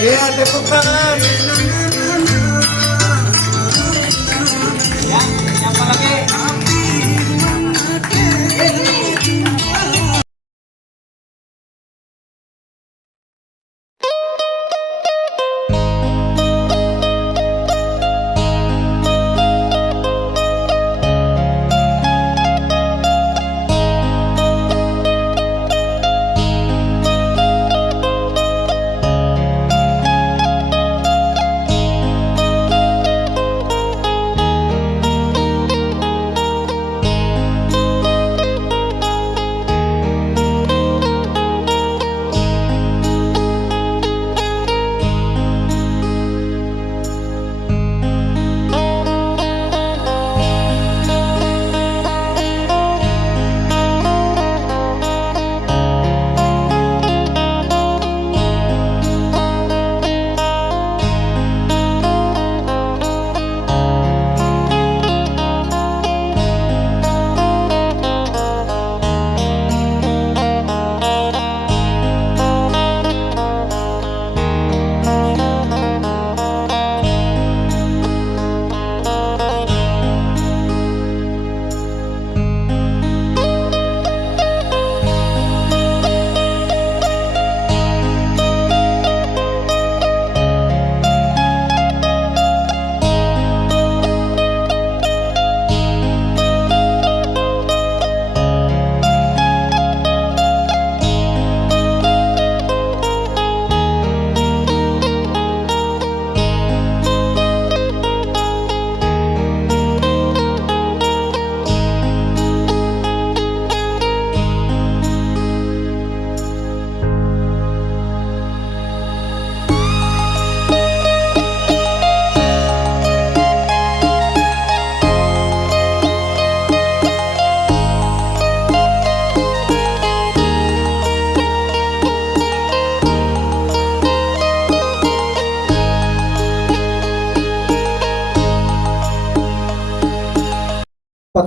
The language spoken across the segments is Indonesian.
Iya, tepuk tangan. Ya, siapa lagi?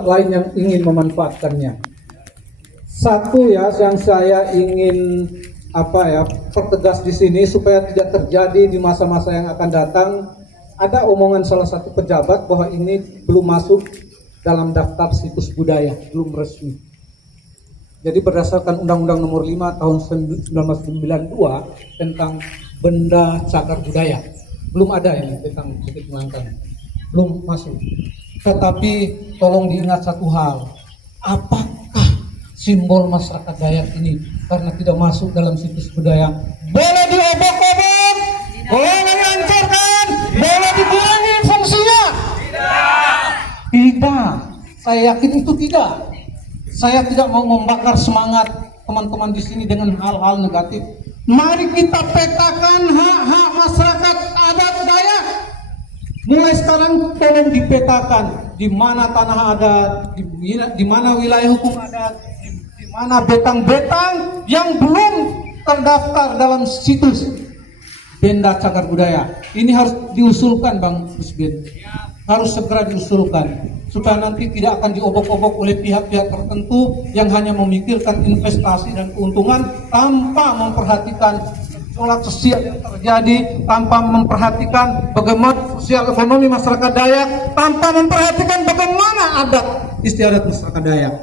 Lain yang ingin memanfaatkannya. Satu ya, yang saya ingin pertegas di sini supaya tidak terjadi di masa-masa yang akan datang. Ada omongan salah satu pejabat bahwa ini belum masuk dalam daftar situs budaya, belum resmi. Jadi berdasarkan Undang-Undang Nomor 5 Tahun 1992 tentang benda cagar budaya, belum ada ini tentang Bukit Melangkang, belum masuk. Tetapi tolong diingat satu hal, apakah simbol masyarakat Dayak ini karena tidak masuk dalam situs budaya boleh diobok-obok, boleh dihancurkan, boleh dikurangi fungsinya? Tidak, saya yakin itu tidak. Saya tidak mau membakar semangat teman-teman di sini dengan hal-hal negatif. Mari kita petakan hak-hak masyarakat adat Dayak. Mulai sekarang tolong dipetakan di mana tanah adat, di mana wilayah hukum adat, di mana betang-betang yang belum terdaftar dalam situs benda cagar budaya. Ini harus diusulkan, Bang Rusbin. Harus segera diusulkan supaya nanti tidak akan diobok-obok oleh pihak-pihak tertentu yang hanya memikirkan investasi dan keuntungan tanpa memperhatikan sholat sosial yang terjadi, tanpa memperhatikan bagaimana sosial ekonomi masyarakat Dayak, tanpa memperhatikan bagaimana adat istiadat masyarakat Dayak.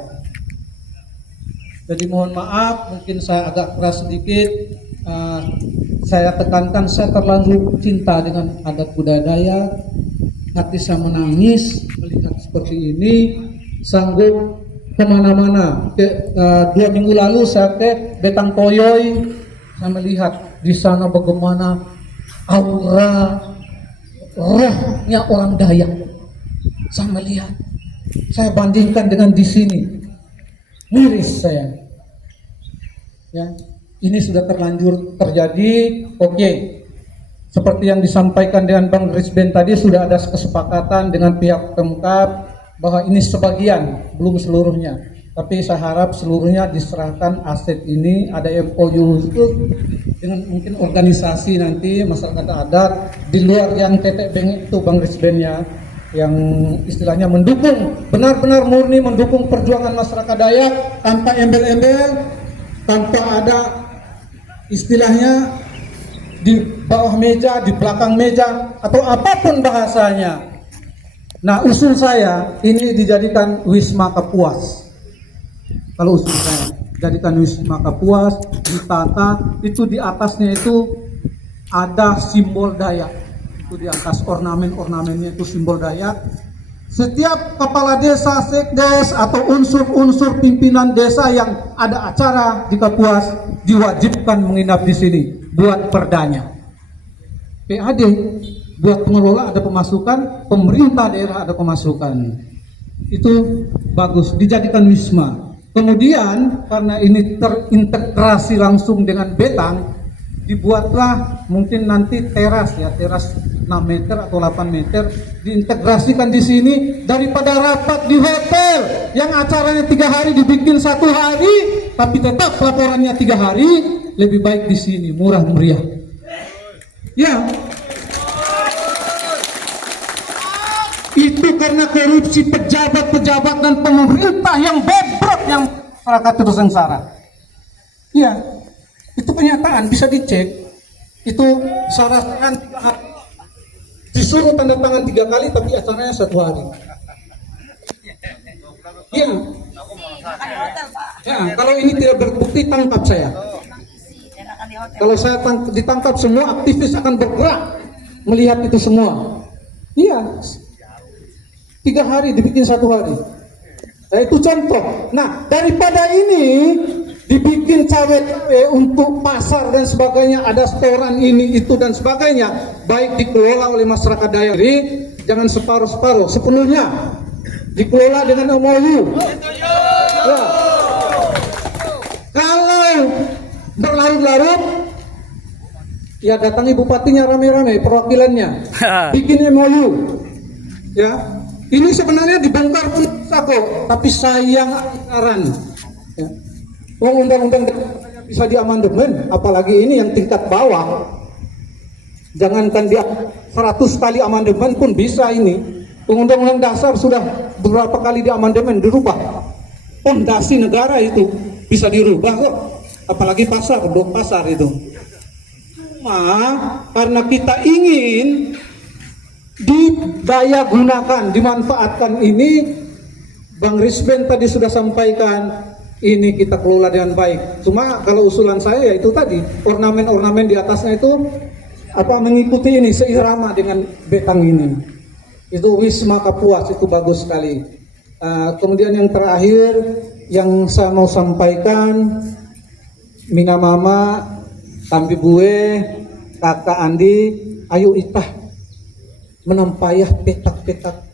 Jadi mohon maaf, mungkin saya agak keras sedikit. Saya tekankan, saya terlalu cinta dengan adat budaya Dayak. Hati saya menangis melihat seperti ini, sanggup kemana-mana. 2 minggu lalu saya ke Betang Toyoy, saya melihat di sana bagaimana aura rohnya orang Dayak. Saya melihat, saya bandingkan dengan di sini, miris saya. Ya, ini sudah terlanjur terjadi. Oke, seperti yang disampaikan dengan Bang Risben tadi, sudah ada kesepakatan dengan pihak Pemkab bahwa ini sebagian, belum seluruhnya. Tapi saya harap seluruhnya diserahkan aset ini, ada MOU itu dengan mungkin organisasi nanti masyarakat adat di luar yang tetek bengek itu Bang Risben ya, yang istilahnya mendukung, benar-benar murni mendukung perjuangan masyarakat Dayak tanpa embel-embel, tanpa ada istilahnya di bawah meja, di belakang meja, atau apapun bahasanya. Nah, usul saya ini dijadikan Wisma Kapuas. Kalau usul saya, jadikan Wisma Kapuas, ditata, itu di atasnya itu ada simbol Dayak. Itu di atas ornamen-ornamennya itu simbol Dayak. Setiap kepala desa, sekdes, atau unsur-unsur pimpinan desa yang ada acara di Kapuas diwajibkan menginap di sini buat perdanya. PAD buat pengelola ada pemasukan, pemerintah daerah ada pemasukan. Itu bagus, dijadikan wisma. Kemudian karena ini terintegrasi langsung dengan betang, dibuatlah mungkin nanti teras ya, teras 6 meter atau 8 meter, diintegrasikan di sini daripada rapat di hotel yang acaranya 3 hari dibikin 1 hari, tapi tetap laporannya 3 hari, lebih baik di sini, murah meriah. Ya, itu karena korupsi pejabat-pejabat dan pemerintah yang bobrok yang masyarakat terus sengsara. Ya, itu kenyataan, bisa dicek. Itu syaratkan disuruh tanda tangan 3 kali tapi acaranya 1 hari. Ya. Ya, kalau ini tidak berbukti tangkap saya. Kalau saya ditangkap, semua aktivis akan bergerak melihat itu semua. Iya. 3 hari dibikin 1 hari. Nah, itu contoh. Nah, daripada ini dibikin cawe-cawe untuk pasar dan sebagainya, ada setoran ini itu dan sebagainya, baik dikelola oleh masyarakat Dayak, jangan separuh-separuh, sepenuhnya dikelola dengan MOU. Ya. Kalau berlarut-larut, ya datangi bupatinya rame-rame, perwakilannya, bikin MOU. Ya, ini sebenarnya dibongkar pun bisa kok, tapi sayang anggaran. Ya. Undang-undang bisa diamandemen, apalagi ini yang tingkat bawah. Jangankan dia 100 kali amandemen pun bisa ini. Undang-undang dasar sudah beberapa kali diamandemen, dirubah. Fondasi negara itu bisa dirubah kok, apalagi pasar, blok pasar itu. Cuma karena kita ingin didaya gunakan, dimanfaatkan ini, Bang Risben tadi sudah sampaikan, ini kita kelola dengan baik. Cuma kalau usulan saya ya itu tadi, ornamen-ornamen di atasnya itu mengikuti ini, seirama dengan betang ini. Itu Wisma Kapuas, itu bagus sekali. Kemudian yang terakhir yang saya mau sampaikan, Mina Mama, Tambi Bue, Kakak Andi, ayo itah menampayah petak-petak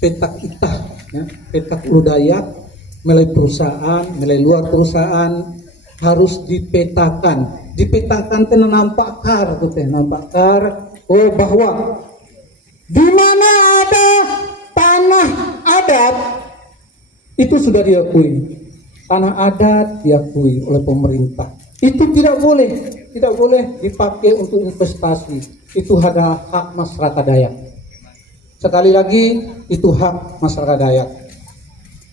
petak itah, ya, petak Dayak, mulai perusahaan, mulai luar perusahaan harus dipetakan. Dipetakan teh nampak kar tuh teh, nampak kar, oh bahwa di mana ada tanah adat itu sudah diakui. Tanah adat diakui oleh pemerintah. Itu tidak boleh dipakai untuk investasi. Itu ada hak masyarakat Dayak. Sekali lagi, itu hak masyarakat Dayak.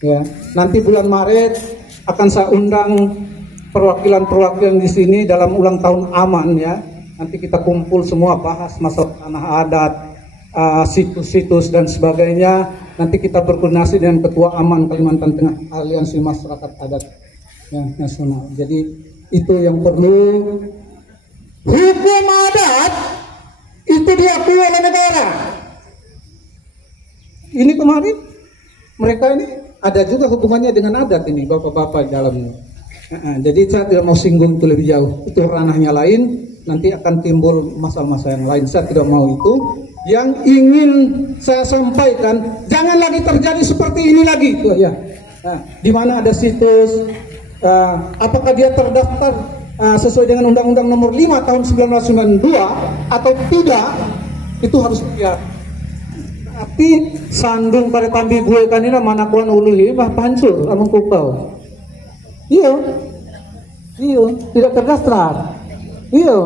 Ya, nanti bulan Maret akan saya undang perwakilan-perwakilan di sini dalam ulang tahun aman ya. Nanti kita kumpul semua bahas masalah tanah adat, situs-situs dan sebagainya. Nanti kita berkoordinasi dengan Ketua Aman Kalimantan Tengah, Aliansi Masyarakat Adat ya, Nasional. Jadi itu yang perlu. Hukum adat itu diakui oleh negara. Ini kemarin mereka ini ada juga hubungannya dengan adat ini, bapak-bapak di dalamnya. Jadi saya tidak mau singgung itu lebih jauh. Itu ranahnya lain, nanti akan timbul masalah-masalah yang lain. Saya tidak mau itu. Yang ingin saya sampaikan, jangan lagi terjadi seperti ini lagi. Ya. Nah, di mana ada situs, apakah dia terdaftar sesuai dengan Undang-Undang Nomor 5 Tahun 1992 atau tidak, itu harus dilihat. Tapi sandung pada tambi gue kanina mana kuan uluhi mah pancur among kupau. Iya. Iya, tidak terdaftar. Iya,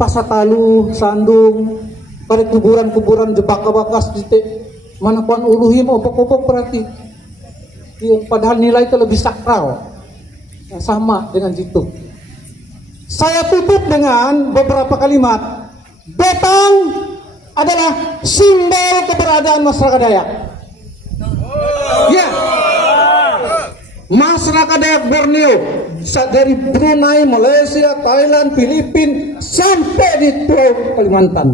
pasatalu, sandung, pada kuburan-kuburan jebaka-bakas titik mana kuan uluhi mau opok-opok berarti. Iya, padahal nilai itu lebih sakral. Nah, sama dengan situ. Saya tutup dengan beberapa kalimat. Betang adalah simbol keberadaan masyarakat Dayak. Ya, masyarakat Dayak Borneo dari Brunei, Malaysia, Thailand, Filipina sampai di Pulau Kalimantan.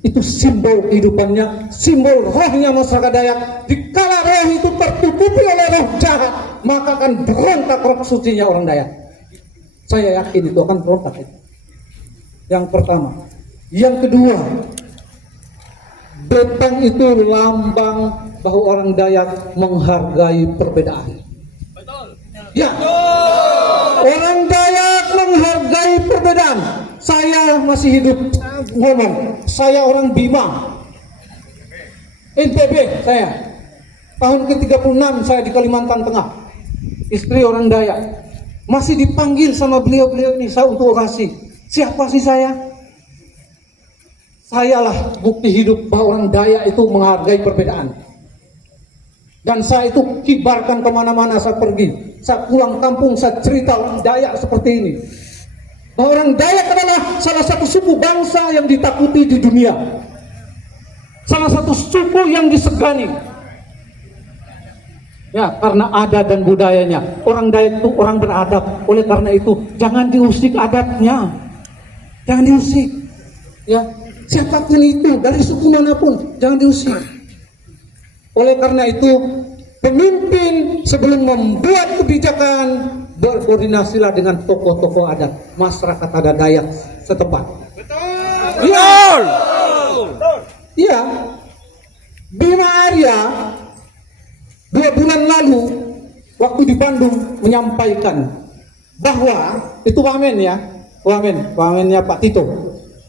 Itu simbol kehidupannya, simbol rohnya masyarakat Dayak. Dikala roh itu tertutupi oleh roh jahat, maka akan berontak roh sucinya orang Dayak. Saya yakin itu akan berontak. Yang pertama. Yang kedua, betang itu lambang bahwa orang Dayak menghargai perbedaan. Betul. Ya. Orang Dayak menghargai perbedaan. Saya masih hidup ngomong, saya orang Bima, NTB saya. Tahun ke-36 saya di Kalimantan Tengah. Istri orang Dayak. Masih dipanggil sama beliau-beliau ini saya untuk orasi. Siapa sih saya? Sayalah bukti hidup bahwa orang Dayak itu menghargai perbedaan. Dan saya itu kibarkan kemana-mana saya pergi. Saya pulang kampung, saya cerita orang Dayak seperti ini. Bahwa orang Dayak adalah salah satu suku bangsa yang ditakuti di dunia. Salah satu suku yang disegani. Ya, karena adat dan budayanya. Orang Dayak itu orang beradab. Oleh karena itu, jangan diusik adatnya. Jangan diusik. Ya, siapapun itu, dari suku manapun, jangan diusik. Oleh karena itu, pemimpin sebelum membuat kebijakan, berkoordinasilah dengan tokoh-tokoh adat, masyarakat adat Dayak setempat. Betul. Iya. Bima Arya 2 bulan lalu waktu di Bandung menyampaikan bahwa itu wamen ya, wamennya Pak Tito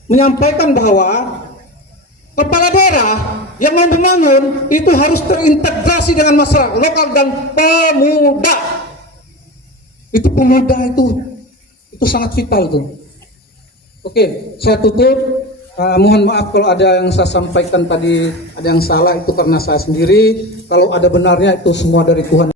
menyampaikan bahwa kepala daerah yang membangun itu harus terintegrasi dengan masyarakat lokal dan pemuda. Itu pemuda itu sangat vital tuh. Oke, saya tutup. Mohon maaf kalau ada yang saya sampaikan tadi ada yang salah, itu karena saya sendiri. Kalau ada benarnya itu semua dari Tuhan